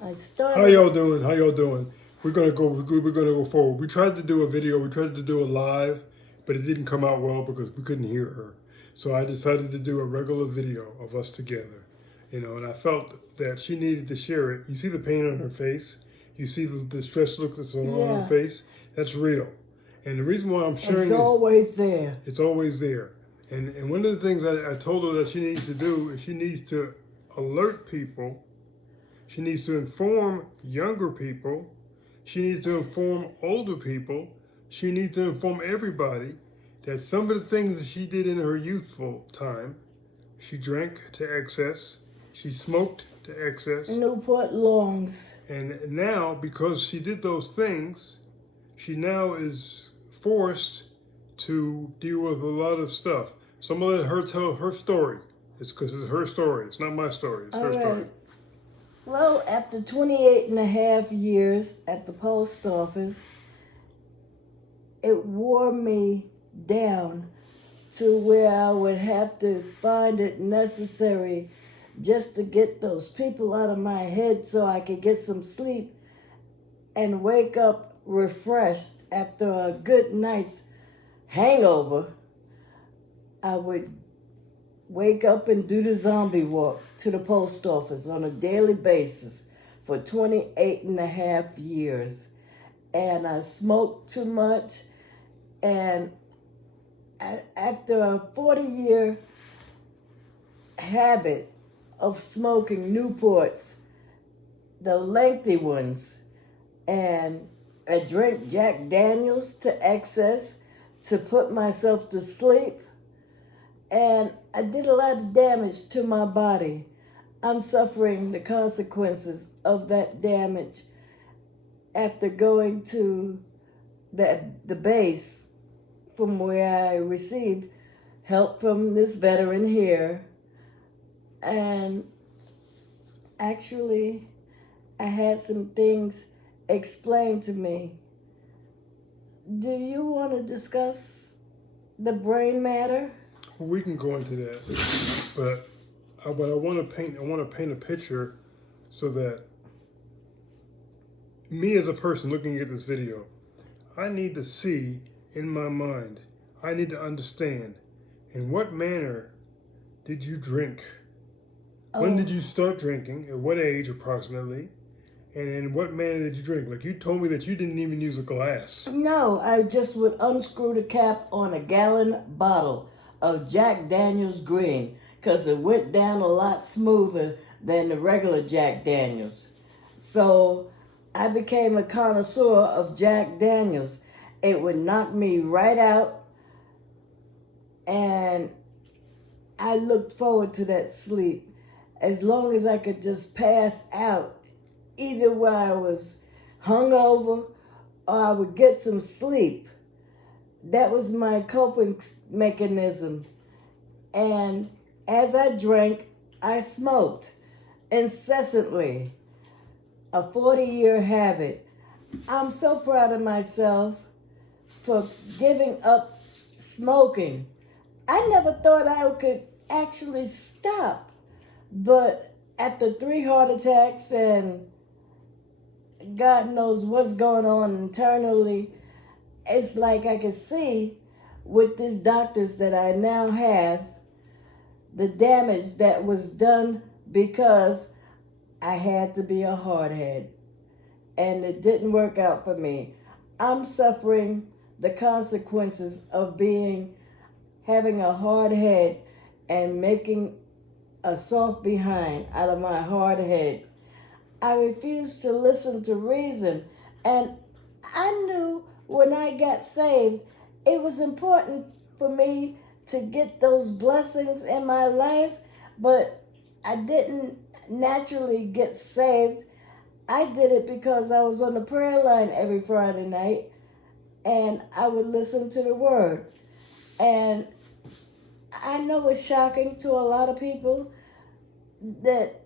I How started. y'all doing? How y'all doing? We're gonna go forward. We tried to do a video. We tried to do a live, but it didn't come out well because we couldn't hear her. So I decided to do a regular video of us together. And I felt that she needed to share it. You see the pain on her face. You see the stress look that's on her Yeah, face. That's real. And the reason why I'm it's sharing it, always there. it's always there. And one of the things I told her that she needs to do is she needs to alert people. She needs to inform younger people. She needs to inform older people. She needs to inform everybody that some of the things that she did in her youthful time, she drank to excess, she smoked to excess, Newport Longs. and now because she did those things, she now is forced to deal with a lot of stuff. So I'm gonna let her tell her story. It's because it's her story. It's not my story. It's All her story. right. Well, after 28 and a half years at the post office, it wore me down to where I would have to find it necessary just to get those people out of my head so I could get some sleep and wake up refreshed after a good night's hangover. I would wake up and do the zombie walk to the post office on a daily basis for 28 and a half years. And I smoked too much. And after a 40-year habit of smoking Newports, the lengthy ones, and I drank Jack Daniels to excess to put myself to sleep, and I did a lot of damage to my body. I'm suffering the consequences of that damage after going to the base from where I received help from this veteran here. And actually, I had some things explained to me. Do you want to discuss the brain matter? We can go into that, but I want to paint a picture so that me as a person looking at this video, I need to see in my mind, I need to understand in what manner did you drink? When did you start drinking? At what age approximately? And in what manner did you drink? Like you told me that you didn't even use a glass. No, I just would unscrew the cap on a gallon bottle of Jack Daniels Green because it went down a lot smoother than the regular Jack Daniels. So I became a connoisseur of Jack Daniels. It would knock me right out, and I looked forward to that sleep as long as I could just pass out, either while I was hungover or I would get some sleep. That was my coping mechanism. And as I drank, I smoked incessantly. A 40-year habit. I'm so proud of myself for giving up smoking. I never thought I could actually stop. But after 3 heart attacks and God knows what's going on internally, it's like I can see with these doctors that I now have the damage that was done because I had to be a hardhead. And it didn't work out for me. I'm suffering the consequences of having a hard head and making a soft behind out of my hard head. I refused to listen to reason. And I knew when I got saved, it was important for me to get those blessings in my life, but I didn't naturally get saved. I did it because I was on the prayer line every Friday night and I would listen to the word. And I know it's shocking to a lot of people that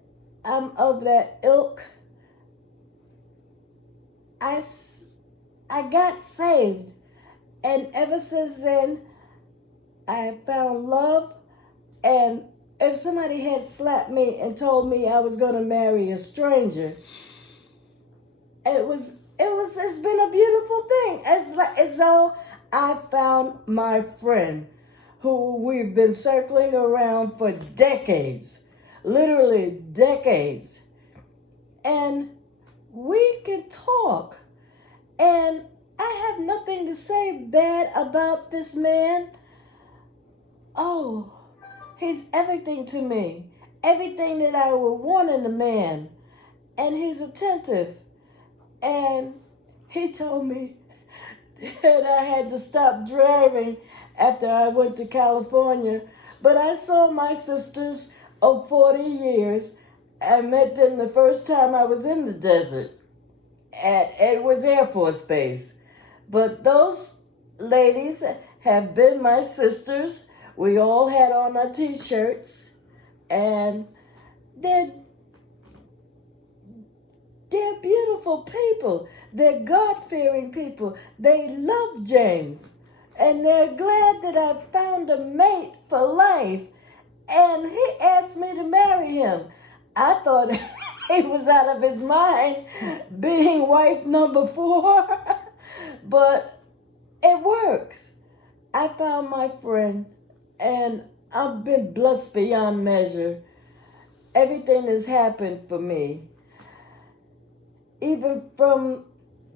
I'm of that ilk. I got saved, and ever since then, I found love. And if somebody had slapped me and told me I was going to marry a stranger, It's been a beautiful thing. As though I found my friend who we've been circling around for decades, literally decades. And we can talk. And I have nothing to say bad about this man. Oh, he's everything to me. Everything that I would want in a man. And he's attentive. And he told me that I had to stop driving after I went to California. But I saw my sisters of 40 years. I met them the first time I was in the desert at Edwards Air Force Base. But those ladies have been my sisters. We all had on our t-shirts. And they're beautiful people. They're God-fearing people. They love James. And they're glad that I found a mate for life. And he asked me to marry him. I thought he was out of his mind being wife number 4. But it works. I found my friend. And I've been blessed beyond measure. Everything has happened for me. Even from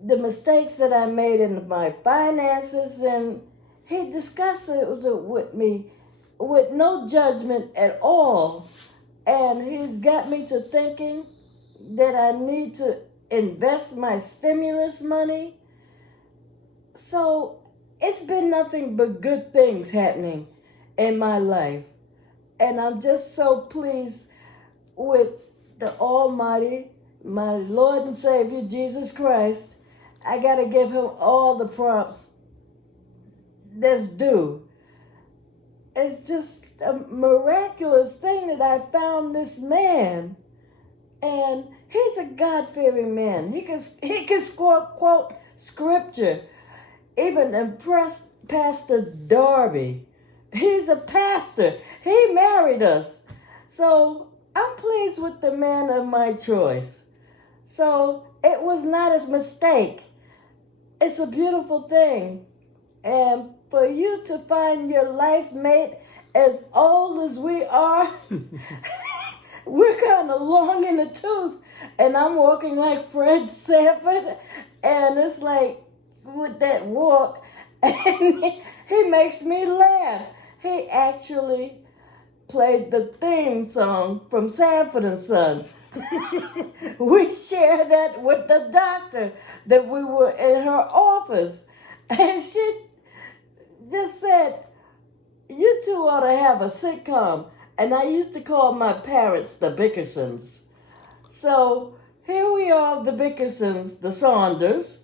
the mistakes that I made in my finances, and he discussed it with me with no judgment at all. And he's got me to thinking that I need to invest my stimulus money. So it's been nothing but good things happening in my life. And I'm just so pleased with the Almighty, my Lord and Savior, Jesus Christ. I got to give him all the props that's due. It's just a miraculous thing that I found this man. And he's a God-fearing man. He can quote scripture. Even impressed Pastor Darby. He's a pastor. He married us. So I'm pleased with the man of my choice. So it was not a mistake. It's a beautiful thing. And for you to find your life mate as old as we are, we're kind of long in the tooth. And I'm walking like Fred Sanford. And it's like with that walk. And he makes me laugh. He actually played the theme song from Sanford and Son. We shared that with the doctor that we were in her office. And she just said, you two ought to have a sitcom. And I used to call my parents the Bickersons. So here we are, the Bickersons, the Saunders.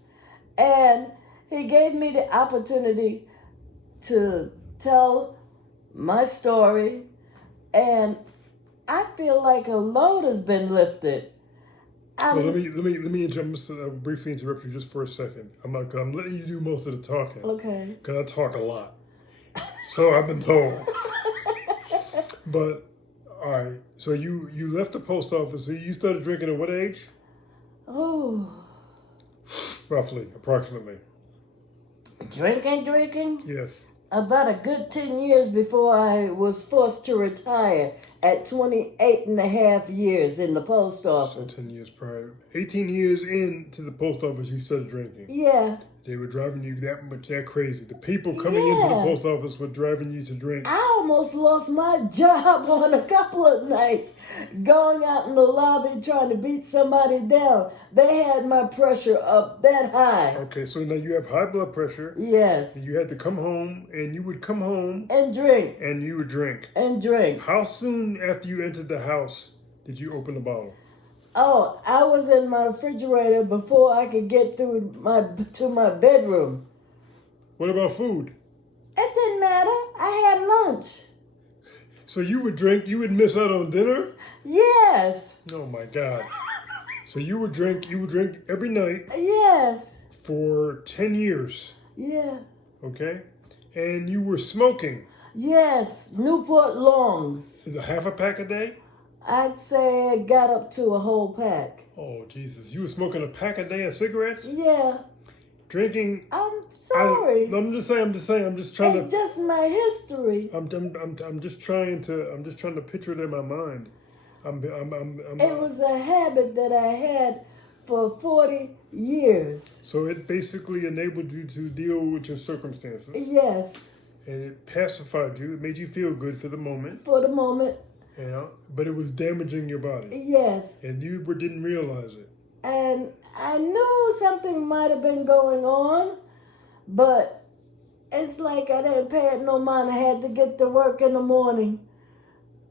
And he gave me the opportunity to tell my story. And I feel like a load has been lifted. Well, let me briefly interrupt you just for a second. I'm letting you do most of the talking. Okay. Because I talk a lot. So I've been told. But all right. So you left the post office. So you started drinking at what age? Oh. Roughly, approximately. Drinking? Yes. About a good 10 years before I was forced to retire at 28 and a half years in the post office. So 10 years prior. 18 years into the post office, you started drinking. Yeah. They were driving you that crazy. The people coming into the post office were driving you to drink. I almost lost my job on a couple of nights going out in the lobby trying to beat somebody down. They had my pressure up that high. Okay, so now you have high blood pressure. Yes. And you had to come home, and you would come home. And drink. And you would drink. And drink. How soon after you entered the house did you open the bottle? Oh, I was in my refrigerator before I could get to my bedroom. What about food? It didn't matter. I had lunch. So you would drink, you would miss out on dinner? Yes. Oh my God. So you would drink every night? Yes. For 10 years? Yeah. Okay. And you were smoking? Yes. Newport Longs. Is it half a pack a day? I'd say it got up to a whole pack. Oh, Jesus. You were smoking a pack a day of cigarettes? Yeah. Drinking? I'm sorry. I'm just saying. I'm just trying It's just my history. I'm just trying to picture it in my mind. It was a habit that I had for 40 years. So it basically enabled you to deal with your circumstances. Yes. And it pacified you. It made you feel good for the moment. For the moment. You know, but it was damaging your body. Yes. And you didn't realize it. And I knew something might have been going on, but it's like I didn't pay it no mind. I had to get to work in the morning.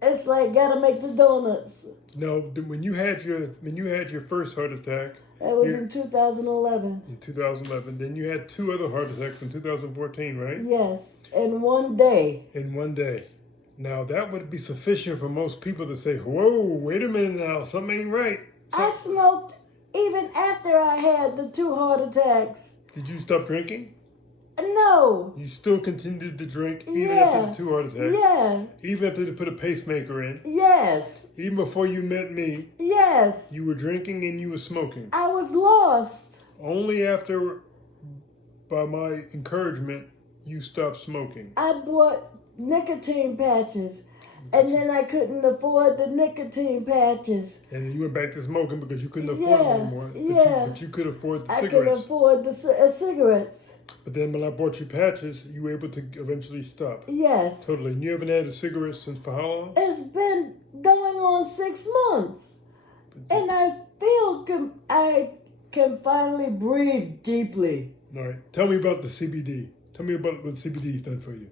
It's like gotta make the donuts. No, when you had your first heart attack, it was in 2011. In 2011, then you had 2 other heart attacks in 2014, right? Yes, in one day. In one day. Now that would be sufficient for most people to say, "Whoa, wait a minute now, something ain't right." I smoked even after I had the 2 heart attacks. Did you stop drinking? No. You still continued to drink even after the 2 heart attacks? Yeah. Even after they put a pacemaker in? Yes. Even before you met me? Yes. You were drinking and you were smoking? I was lost. Only after, by my encouragement, you stopped smoking. I bought nicotine patches, and then I couldn't afford the nicotine patches. And then you went back to smoking because you couldn't afford them anymore. But you could afford the cigarettes. I could afford the cigarettes. But then when I bought you patches, you were able to eventually stop. Yes. Totally. And you haven't had a cigarette since for how long? It's been going on 6 months. And I feel I can finally breathe deeply. All right. Tell me about the CBD. Tell me about what CBD's done for you.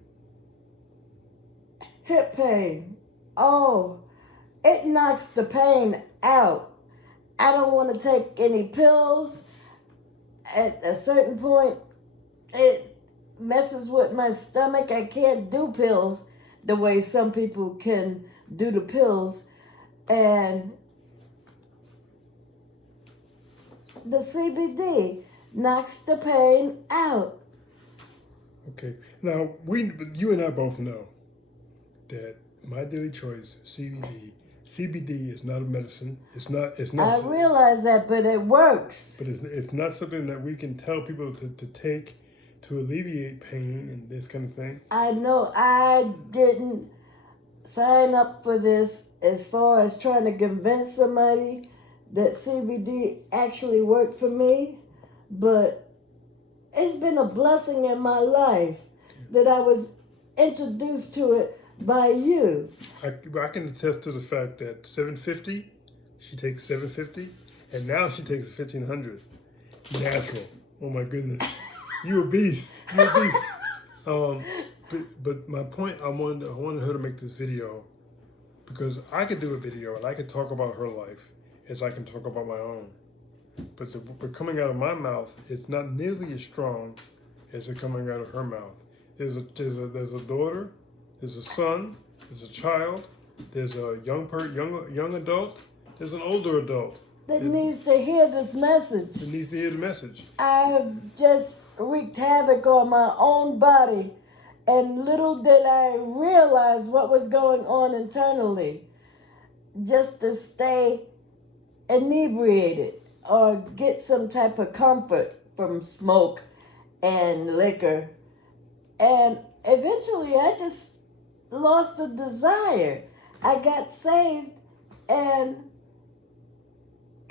Hip pain. Oh, it knocks the pain out. I don't want to take any pills. At a certain point, it messes with my stomach. I can't do pills the way some people can do the pills. And the CBD knocks the pain out. Okay. Now, you and I both know that My Daily Choice CBD is not a medicine. It's not. I realize that, but it works. But it's not something that we can tell people to take to alleviate pain and this kind of thing. I know I didn't sign up for this as far as trying to convince somebody that CBD actually worked for me, but it's been a blessing in my life that I was introduced to it by you. I can attest to the fact that $750, she takes $750, and now she takes $1,500. Natural. Oh my goodness. You a beast. You a beast. But my point, I wanted her to make this video because I could do a video and I could talk about her life as I can talk about my own. But coming out of my mouth, it's not nearly as strong as it coming out of her mouth. There's a daughter, there's a son, there's a child, there's a young adult, there's an older adult that needs to hear this message. That needs to hear the message. I've just wreaked havoc on my own body, and little did I realize what was going on internally. Just to stay inebriated or get some type of comfort from smoke and liquor. And eventually I just lost the desire. I got saved and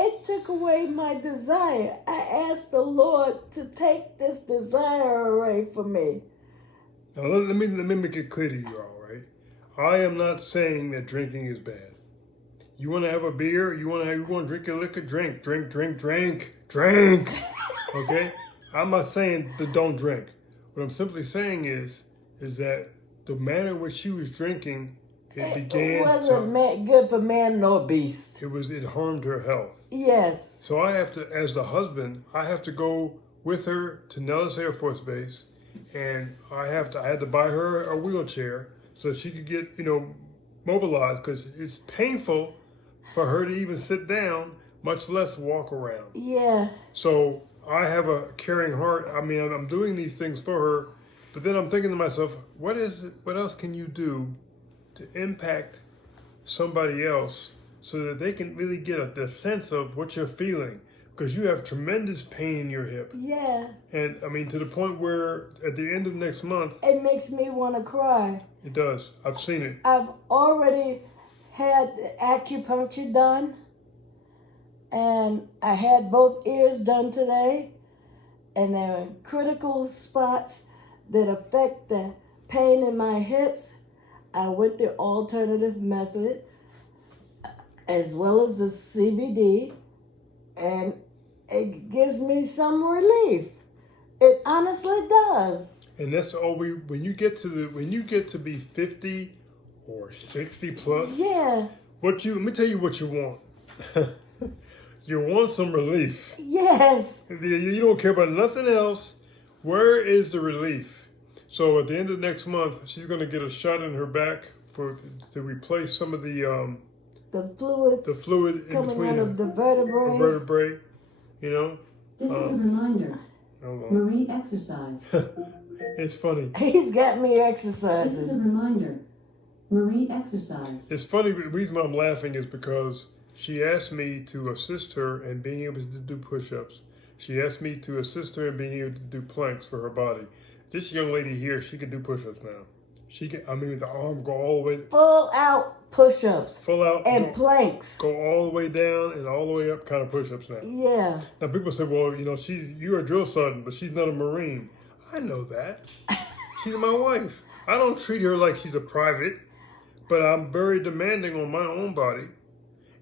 it took away my desire. I asked the Lord to take this desire away from me. Now let me make it clear to you all, right? I am not saying that drinking is bad. You want to have a beer? You want to drink your liquor? Drink. Okay? I'm not saying that don't drink. What I'm simply saying is that the manner in which she was drinking, it wasn't good for man nor beast. It harmed her health. Yes. So I have to, as the husband, I have to go with her to Nellis Air Force Base, and I had to buy her a wheelchair so she could get mobilized, because it's painful for her to even sit down, much less walk around. Yeah. So I have a caring heart. I mean, I'm doing these things for her, but then I'm thinking to myself, what else can you do to impact somebody else so that they can really get the sense of what you're feeling. Because you have tremendous pain in your hip. Yeah. And I mean, to the point where at the end of next month, It makes me want to cry. it does. I've seen it. I've already had the acupuncture done, and I had both ears done today, and there are critical spots that affect the pain in my hips. I went the alternative method as well as the CBD, and it gives me some relief. It honestly does. And that's all when you get to be 50 or 60 plus, Yeah. let me tell you what you want. You want some relief. Yes. You don't care about nothing else. Where is the relief? So at the end of next month, she's going to get a shot in her back to replace some of the fluid in coming between out of the vertebrae. You know. This is a reminder. Hold on. Marie exercise. It's funny. He's got me This is a exercising. reminder. Marie exercise. It's funny. The reason why I'm laughing is because she asked me to assist her in being able to do push-ups. She asked me to assist her in being able to do planks for her body. This young lady here, she can do push-ups now. She can. I mean, the arm go all the way Full out push-ups full out and planks. go all the way down and all the way up, kind of push-ups now. Yeah. Now people say, well, you know, you're a drill sergeant, but she's not a Marine. I know that. She's my wife. I don't treat her like she's a private, but I'm very demanding on my own body,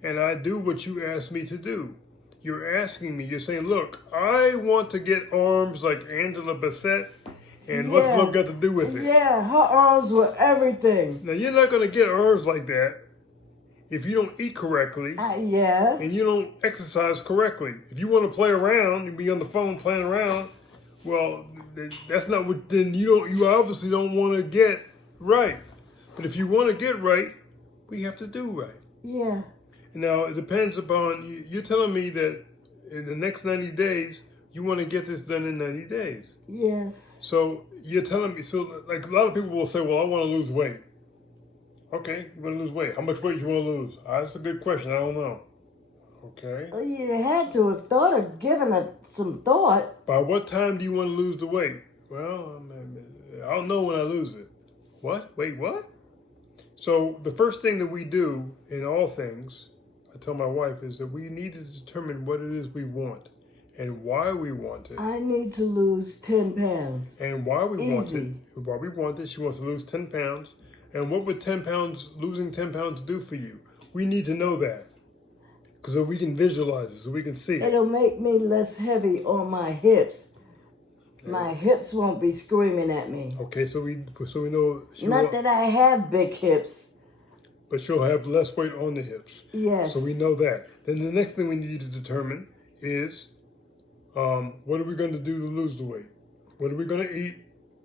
and I do what you asked me to do. You're asking me. You're saying, look, I want to get arms like Angela Bassett, and what's love got to do with it? Yeah, her arms were everything. Now you're not going to get arms like that if you don't eat correctly. Yeah. And you don't exercise correctly. If you want to play around and be on the phone playing around, well, that's not what. Then you obviously don't want to get right. But if you want to get right, we have to do right. Yeah. Now it depends upon you're telling me that in the next 90 days you want to get this done in 90 days. Yes. So you're telling me. So like a lot of people will say, well, I want to lose weight. Okay, you want to lose weight. How much weight you want to lose? That's a good question. I don't know. Okay. Well, you had to have thought of giving it some thought. By what time do you want to lose the weight? Well, I'll know when I lose it. What? Wait, what? So the first thing that we do in all things, I tell my wife, is that we need to determine what it is we want and why we want it. I need to lose 10 pounds. And why we want it. Easy. Why we want it. She wants to lose 10 pounds. And what would losing 10 pounds do for you? We need to know that. Because so we can visualize it, so we can see it. It'll make me less heavy on my hips. My hips won't be screaming at me. Okay, so we know. Not that I have big hips. But she'll have less weight on the hips. Yes. So we know that. Then the next thing we need to determine is what are we going to do to lose the weight? What are we going to eat?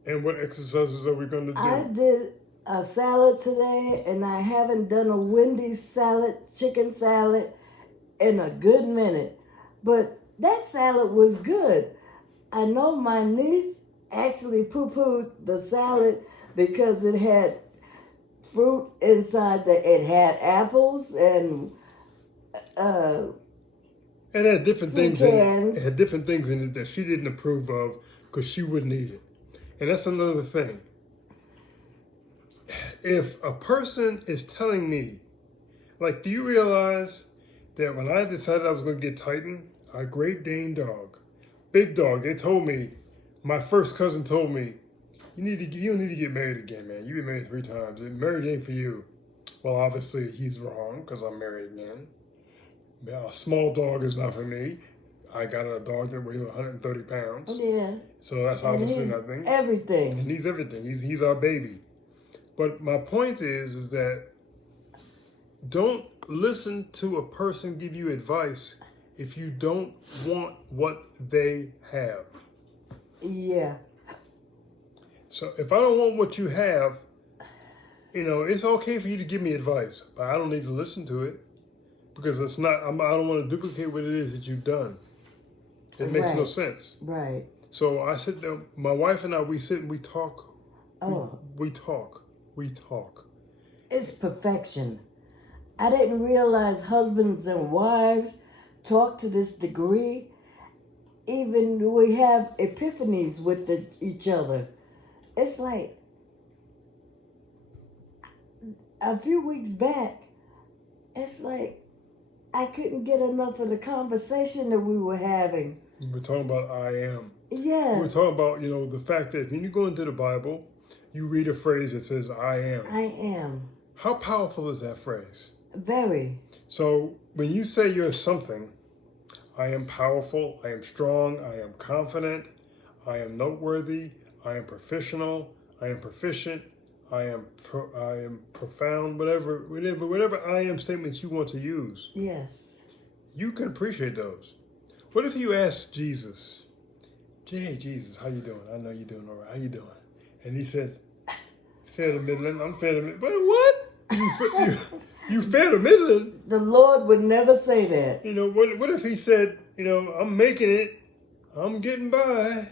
And what exercises are we going to do? I did a salad today, and I haven't done a Wendy's salad, chicken salad, in a good minute. But that salad was good. I know my niece actually poo-pooed the salad because it had fruit inside. It had apples and it had different things in it. pecans. It had different things in it that she didn't approve of because she wouldn't eat it. And that's another thing. If a person is telling me, like, do you realize that when I decided I was going to get Titan, a Great Dane dog, big dog, they told me, my first cousin told me, you don't need to get married again, man. You've been married 3 times. Marriage ain't for you. Well, obviously he's wrong because I'm married again. A small dog is not for me. I got a dog that weighs 130 pounds. Yeah. So that's And obviously he's nothing. everything. And he's everything. He's our baby. But my point is that don't listen to a person give you advice if you don't want what they have. Yeah. So if I don't want what you have, it's okay for you to give me advice, but I don't need to listen to it because I don't want to duplicate what it is that you've done. It makes no Right. sense. Right. So I sit down, my wife and I, we sit and we talk. Oh, We talk. it's perfection. I didn't realize husbands and wives talk to this degree. Even we have epiphanies with each other. It's like a few weeks back, it's like I couldn't get enough of the conversation that we were having. We're talking about I am. Yes. We're talking about, the fact that when you go into the Bible, you read a phrase that says I am. I am. How powerful is that phrase? Very. So when you say you're something, I am powerful, I am strong, I am confident, I am noteworthy, I am professional, I am proficient, I am profound, whatever I am statements you want to use. Yes. You can appreciate those. What if you ask Jesus, hey Jesus, how you doing? I know you're doing all right. How you doing? And he said, fair to middling. I'm fair to middling. But what? You fair to middling? The Lord would never say that. What if he said, I'm making it. I'm getting by.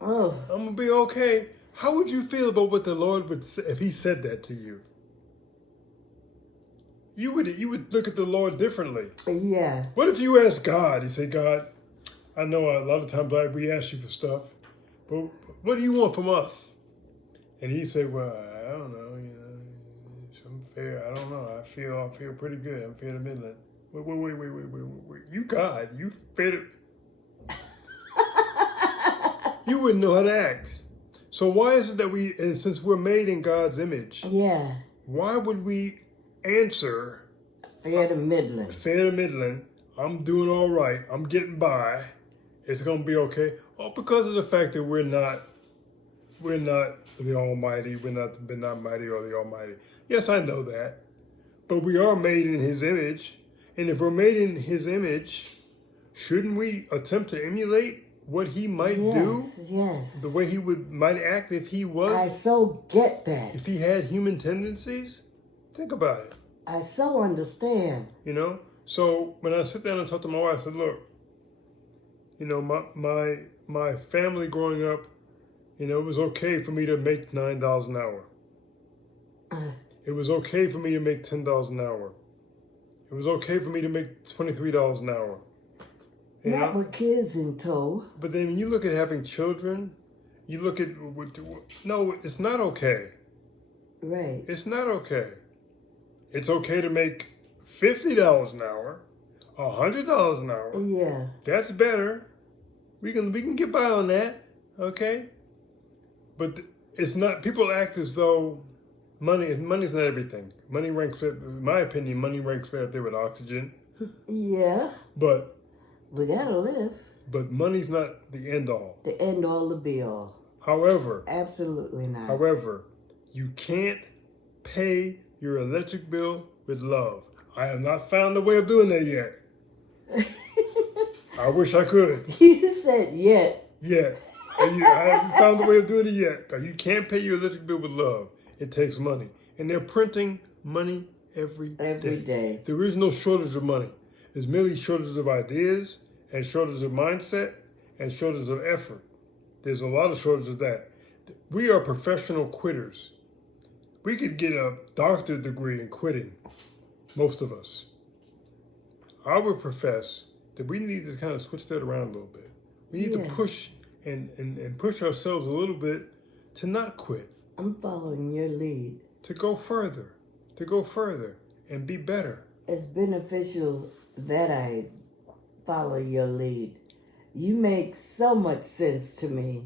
Oh. I'm going to be okay. How would you feel about what the Lord would say if he said that to you? You would look at the Lord differently. Yeah. What if you ask God? You say, God, I know a lot of times we ask you for stuff, but what do you want from us? And he said, well, I don't know, I'm fair. I don't know. I feel pretty good. I'm fair to middling. Wait. You God, you fair to... You wouldn't know how to act. So why is it that and since we're made in God's image, Yeah. why would we answer fair to middling? Fair to middling. I'm doing all right. I'm getting by. It's gonna be okay. Oh, because of the fact that we're not the Almighty. We're not mighty or the Almighty. Yes, I know that, but we are made in His image, and if we're made in His image, shouldn't we attempt to emulate what He might do? Yes. The way He might act if He was. I so get that. If He had human tendencies, think about it. I so understand. So when I sit down and talk to my wife, I said, look, my family growing up, it was okay for me to make $9 an hour. It was okay for me to make $10 an hour. It was okay for me to make $23 an hour. Not with kids in tow. But then when you look at having children, you look at, no, it's not okay. Right. It's not okay. It's okay to make $50 an hour, $100 an hour. Yeah. That's better. We can get by on that, okay? But it's not. People act as though money's not everything. Money ranks, in my opinion, right there with oxygen. Yeah. But we gotta live. But money's not the end all. The end all, the be all. However. Absolutely not. However, you can't pay your electric bill with love. I have not found a way of doing that yet. I wish I could. You said yet. Yet. I haven't found a way of doing it yet. You can't pay your electric bill with love. It takes money. And they're printing money every day. There is no shortage of money. There's merely shortages of ideas and shortages of mindset and shortages of effort. There's a lot of shortages of that. We are professional quitters. We could get a doctorate degree in quitting, most of us. I would profess that we need to kind of switch that around a little bit. We need to push and push ourselves a little bit to not quit. I'm following your lead. To go further and be better. It's beneficial that I follow your lead. You make so much sense to me.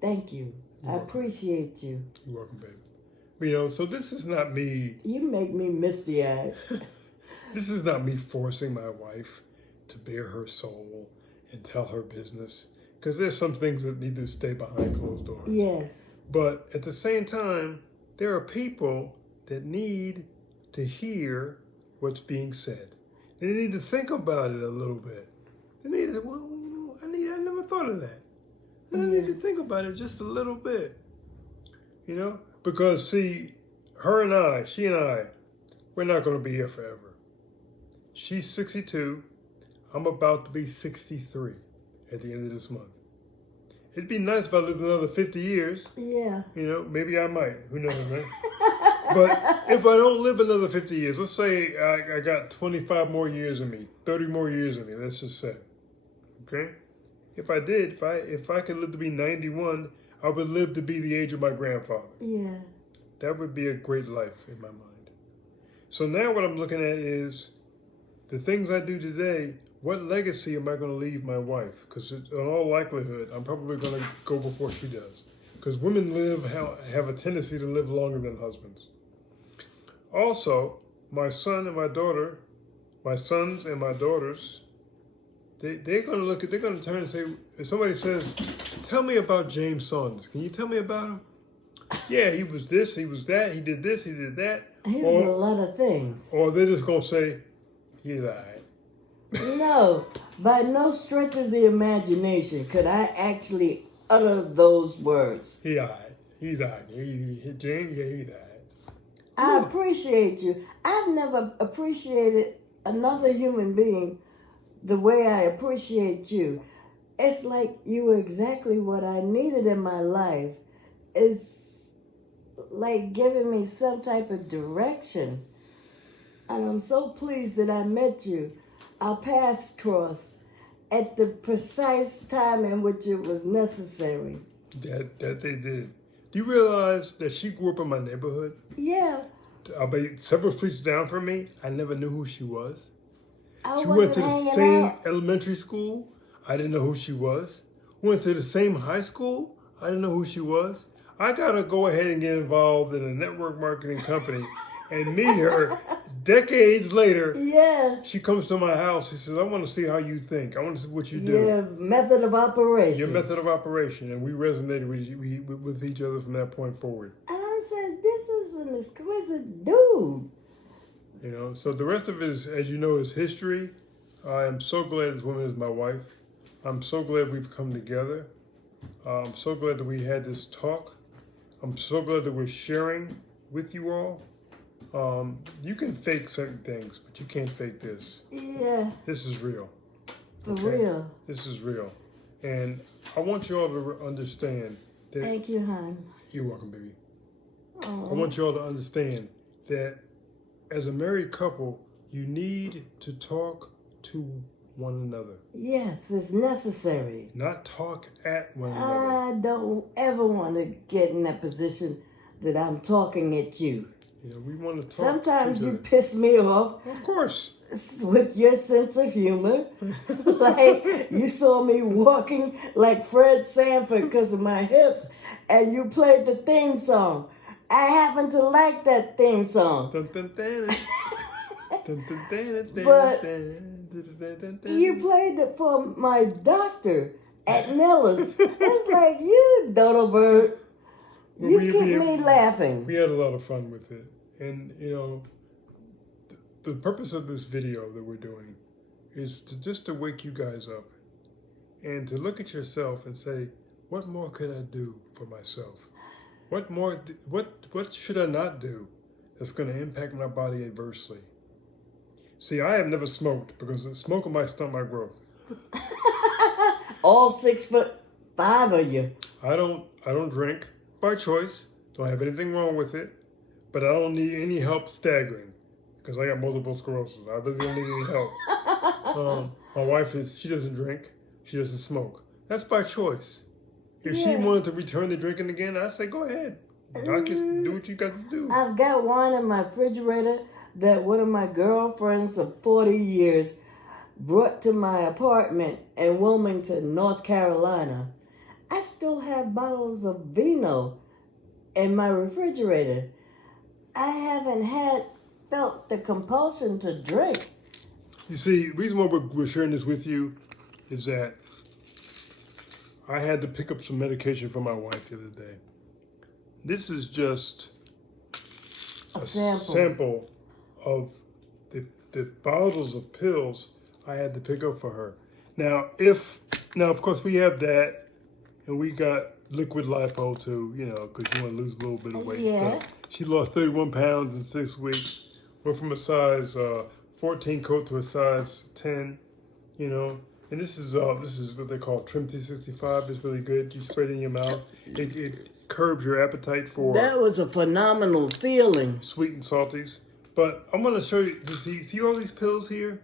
Thank you. I appreciate you. You're welcome, baby. So this is not me. You make me misty-eyed. This is not me forcing my wife to bare her soul and tell her business. Because there's some things that need to stay behind closed doors. Yes. But at the same time, there are people that need to hear what's being said. They need to think about it a little bit. They need to, I never thought of that. I need to think about it just a little bit. Because see, she and I, we're not going to be here forever. She's 62. I'm about to be 63 at the end of this month. It'd be nice if I lived another 50 years. Yeah. Maybe I might. Who knows, right? But if I don't live another 50 years, let's say I got 25 more years in me, 30 more years in me, let's just say. Okay? If I did, if I could live to be 91, I would live to be the age of my grandfather. Yeah. That would be a great life in my mind. So now what I'm looking at is the things I do today, what legacy am I going to leave my wife? Because in all likelihood, I'm probably going to go before she does. Because women have a tendency to live longer than husbands. Also, my son and my daughter, my sons and my daughters, they're going to turn and say, if somebody says, tell me about James Saunders. Can you tell me about him? Yeah, he was this, he was that, he did this, he did that. He was a lot of things. Or they're just going to say, he's all right. No, by no stretch of the imagination could I actually utter those words. He all right. He's all right. James, yeah, he's all right. I appreciate you. I've never appreciated another human being the way I appreciate you. It's like you were exactly what I needed in my life. It's like giving me some type of direction. And I'm so pleased that I met you. Our paths crossed at the precise time in which it was necessary. That they did. Do you realize that she grew up in my neighborhood? Yeah. About several streets down from me. I never knew who she was. I She wasn't went to the hanging same out. elementary school. I didn't know who she was. Went to the same high school. I didn't know who she was. I got to go ahead and get involved in a network marketing company and meet her decades later. Yeah. She comes to my house. She says, I want to see how you think. I want to see what you do. Your method of operation. Your method of operation. And we resonated with each other from that point forward. And I said, this is an exquisite dude. You know, so the rest of it is, as you know, is history. I am so glad this woman is my wife. I'm so glad we've come together. I'm so glad that we had this talk. I'm so glad that we're sharing with you all. You can fake certain things, but you can't fake this. Yeah, This is real. for Okay? real. This is real. And I want you all to understand that... Thank you, hon. You're welcome, baby. I Oh, want you all to understand that as a married couple, you need to talk to one another. yes, it's necessary. Not talk at one another. I don't ever want to get in that position that I'm talking at you. You know, we want to talk Sometimes to you each other. piss me off Of course. with your sense of humor. Like you saw me walking like Fred Sanford because of my hips, and you played the theme song. I happen to like that theme song. Dun, dun, dun, dun. Dun, dun, dun, dun, But dun, dun, dun, dun, dun. you played it for my doctor at Miller's. It's like, you dodo bird. You We- keep we- me laughing. We had a lot of fun with it. And, you know, the purpose of this video that we're doing is just to wake you guys up and to look at yourself and say, what more could I do for myself? What should I not do that's going to impact my body adversely? See, I have never smoked because smoking might stunt my growth. All 6'5" of you. I don't drink by choice. Don't have anything wrong with it. But I don't need any help staggering because I got multiple sclerosis. I really don't need any help. My wife she doesn't drink. She doesn't smoke. That's by choice. If she Yeah. wanted to return to drinking again, I'd say go ahead. Do what you got to do. I've got wine in my refrigerator that one of my girlfriends of 40 years brought to my apartment in Wilmington, North Carolina. I still have bottles of vino in my refrigerator. I haven't felt the compulsion to drink. You see, the reason why we're sharing this with you is that I had to pick up some medication for my wife the other day. This is just A sample. sample of the bottles of pills I had to pick up for her. Now, of course, we have that, and we got liquid lipo too, you know, because you want to lose a little bit of weight. Yeah. So she lost 31 pounds in 6 weeks. Went from a size 14 coat to a size 10, you know. And this is what they call Trim 365. It's really good. You spray it in your mouth. It curbs your appetite for That was a phenomenal feeling. sweet and salties. But I'm going to show you, see all these pills here?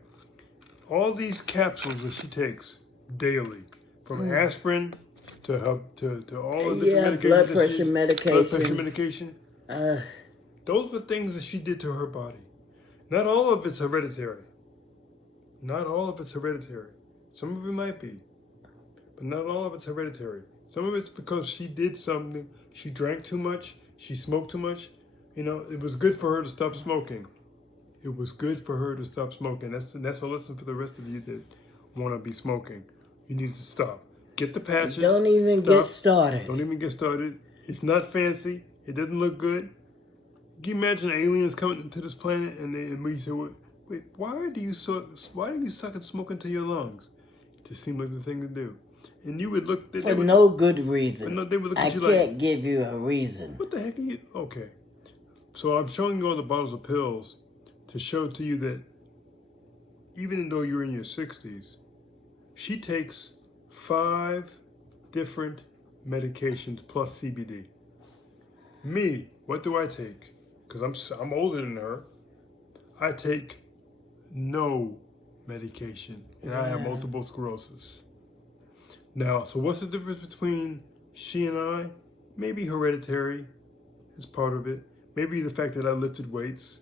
All these capsules that she takes daily, from aspirin to all the different medications. blood that pressure she uses, medication. Blood pressure medication. Uh, Those were things that she did to her body. Not all of it's hereditary. Not all of it's hereditary. Some of it might be, but not all of it's hereditary. Some of it's because she did something. She drank too much. She smoked too much. You know, it was good for her to stop smoking. It was good for her to stop smoking. That's a lesson for the rest of you that want to be smoking. You need to stop. Get the patches. don't even stop. get started. Don't even get started. It's not fancy. It doesn't look good. Can you imagine aliens coming to this planet and we say, wait, why do you suck and smoke into your lungs? It just seemed like the thing to do. And you would look... For no good reason. No, they would look I at you can't like, give you a reason. what the heck are you... Okay. So I'm showing you all the bottles of pills to show to you that even though you're in your 60s, she takes 5 different medications plus CBD. Me, what do I take? Because I'm older than her. I take no medication, and I have multiple sclerosis. Now, so what's the difference between she and I? Maybe hereditary is part of it. Maybe the fact that I lifted weights.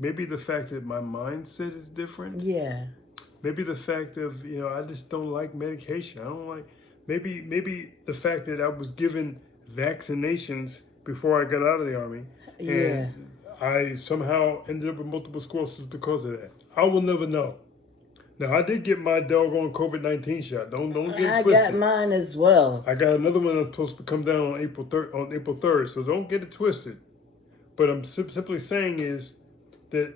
Maybe the fact that my mindset is different. Yeah. Maybe the fact of, I just don't like medication. I don't like, maybe the fact that I was given vaccinations before I got out of the Army. Yeah. And I somehow ended up with multiple sclerosis because of that. I will never know. Now, I did get my doggone COVID-19 shot. Don't get it I twisted. got mine as well. I got another one that's supposed to come down on April 3rd, so don't get it twisted. But I'm simply saying is that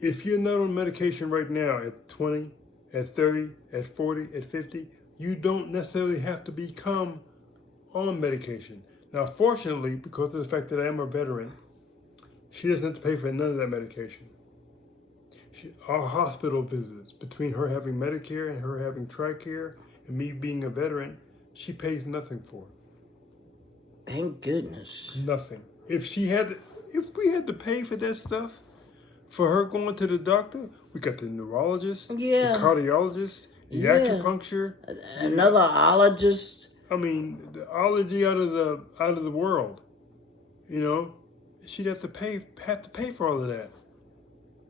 if you're not on medication right now at 20, at 30, at 40, at 50, you don't necessarily have to become on medication. Now, fortunately, because of the fact that I am a veteran, she doesn't have to pay for none of that medication. Our hospital visits, between her having Medicare and her having TRICARE and me being a veteran, she pays nothing for it. Thank goodness. Nothing. If we had to pay for that stuff, for her going to the doctor, we got the neurologist, the cardiologist, the acupuncture, another ologist. I mean, the ology out of the world. She'd have to pay for all of that.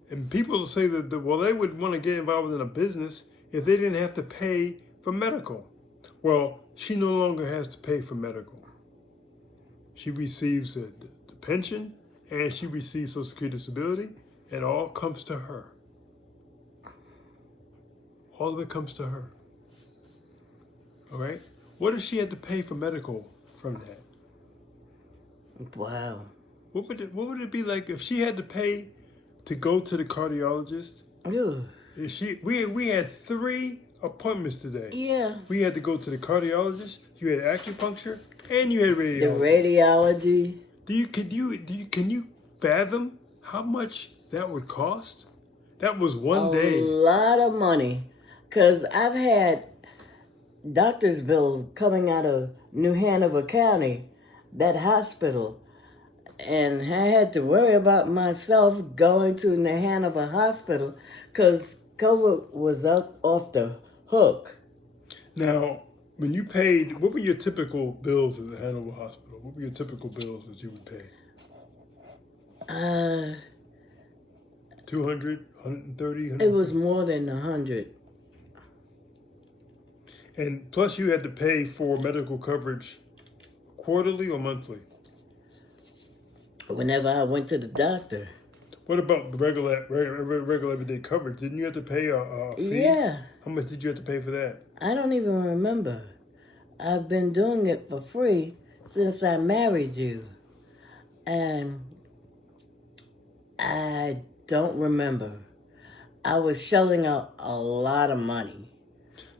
And people say that they would want to get involved in a business if they didn't have to pay for medical. Well, she no longer has to pay for medical. She receives the pension and she receives Social Security disability. It all comes to her. All of it comes to her. All right? What if she had to pay for medical from that? Wow. What would it be like if she had to pay to go to the cardiologist? Ew. We had 3 appointments today. Yeah. We had to go to the cardiologist. You had acupuncture, and you had radiology. The radiology. Can you fathom how much that would cost? That was one day. A lot of money. Because I've had doctor's bills coming out of New Hanover County, that hospital. And I had to worry about myself going to New Hanover Hospital because COVID was up off the hook. Now, when you paid, what were your typical bills at the Hanover Hospital? What were your typical bills that you would pay? 200, 130? It was more than 100. And plus you had to pay for medical coverage quarterly or monthly? Whenever I went to the doctor. What about the regular everyday coverage? Didn't you have to pay a fee? Yeah. How much did you have to pay for that? I don't even remember. I've been doing it for free since I married you. And I don't remember. I was shelling out a lot of money.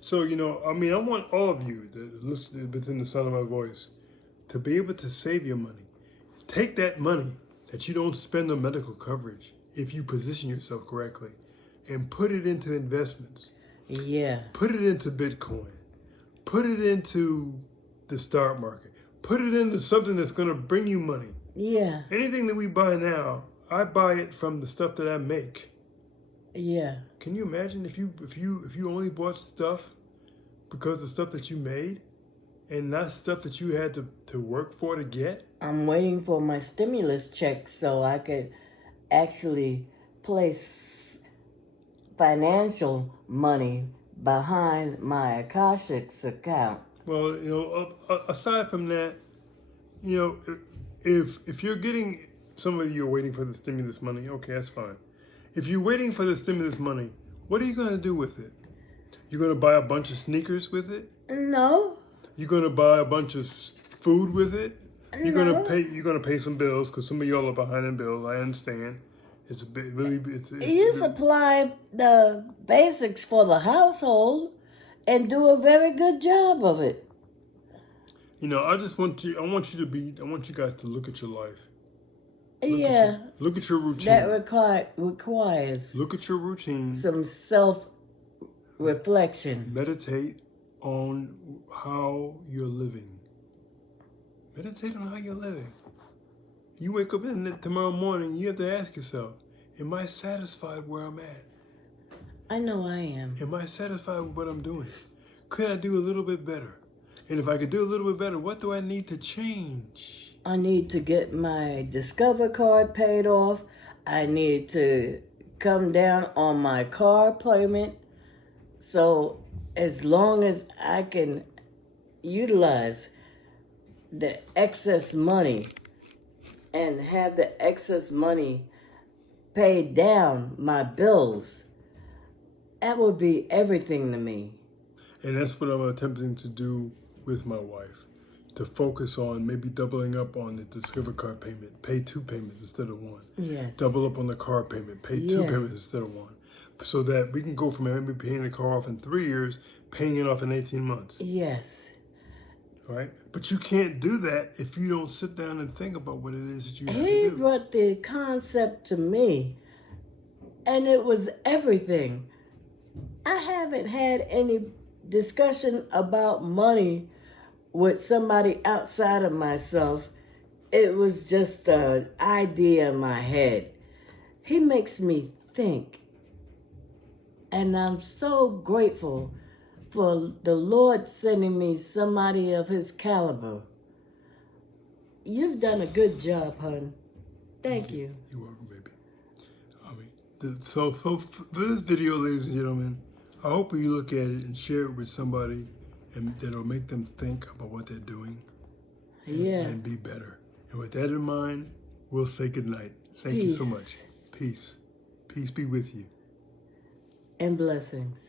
So, I want all of you that listen within the sound of my voice to be able to save your money. Take that money that you don't spend on medical coverage, if you position yourself correctly, and put it into investments. Yeah. Put it into Bitcoin. Put it into the stock market. Put it into something that's going to bring you money. Yeah. Anything that we buy now, I buy it from the stuff that I make. Yeah. Can you imagine if you only bought stuff because of stuff that you made and not stuff that you had to work for to get? I'm waiting for my stimulus check so I could actually place financial money behind my Akashics account. Well, aside from that, if you're getting, some of you are waiting for the stimulus money, okay, that's fine. If you're waiting for the stimulus money, what are you going to do with it? You're going to buy a bunch of sneakers with it? No. You're going to buy a bunch of food with it? You're No. going to pay some bills because some of y'all are behind in bills. I understand. It's a bit really. You supply the basics for the household and do a very good job of it. I just want you. I want you guys to look at your life. Look at your routine. That requires Look at your routine. some self-reflection. Meditate on how you're living. Meditate on how you're living. You wake up tomorrow morning, you have to ask yourself, am I satisfied where I'm at? I know I am. Am I satisfied with what I'm doing? Could I do a little bit better? And if I could do a little bit better, what do I need to change? I need to get my Discover card paid off. I need to come down on my car payment. So as long as I can utilize the excess money and have the excess money pay down my bills, that would be everything to me. And that's what I'm attempting to do with my wife. To focus on maybe doubling up on the Discover card payment. Pay 2 payments instead of 1. Yes. Double up on the car payment. Pay 2 Yeah. payments instead of 1. So that we can go from maybe paying the car off in 3 years, paying it off in 18 months. Yes. Right? But you can't do that if you don't sit down and think about what it is that you have He to do. brought the concept to me, and it was everything. I haven't had any discussion about money with somebody outside of myself. It was just an idea in my head. He makes me think. And I'm so grateful for the Lord sending me somebody of his caliber. You've done a good job, hon. Thank you. You're welcome, baby. So for this video, ladies and gentlemen, I hope you look at it and share it with somebody and that'll make them think about what they're doing and be better. And with that in mind, we'll say goodnight. Thank you so Peace. much. Peace. Peace be with you. And blessings.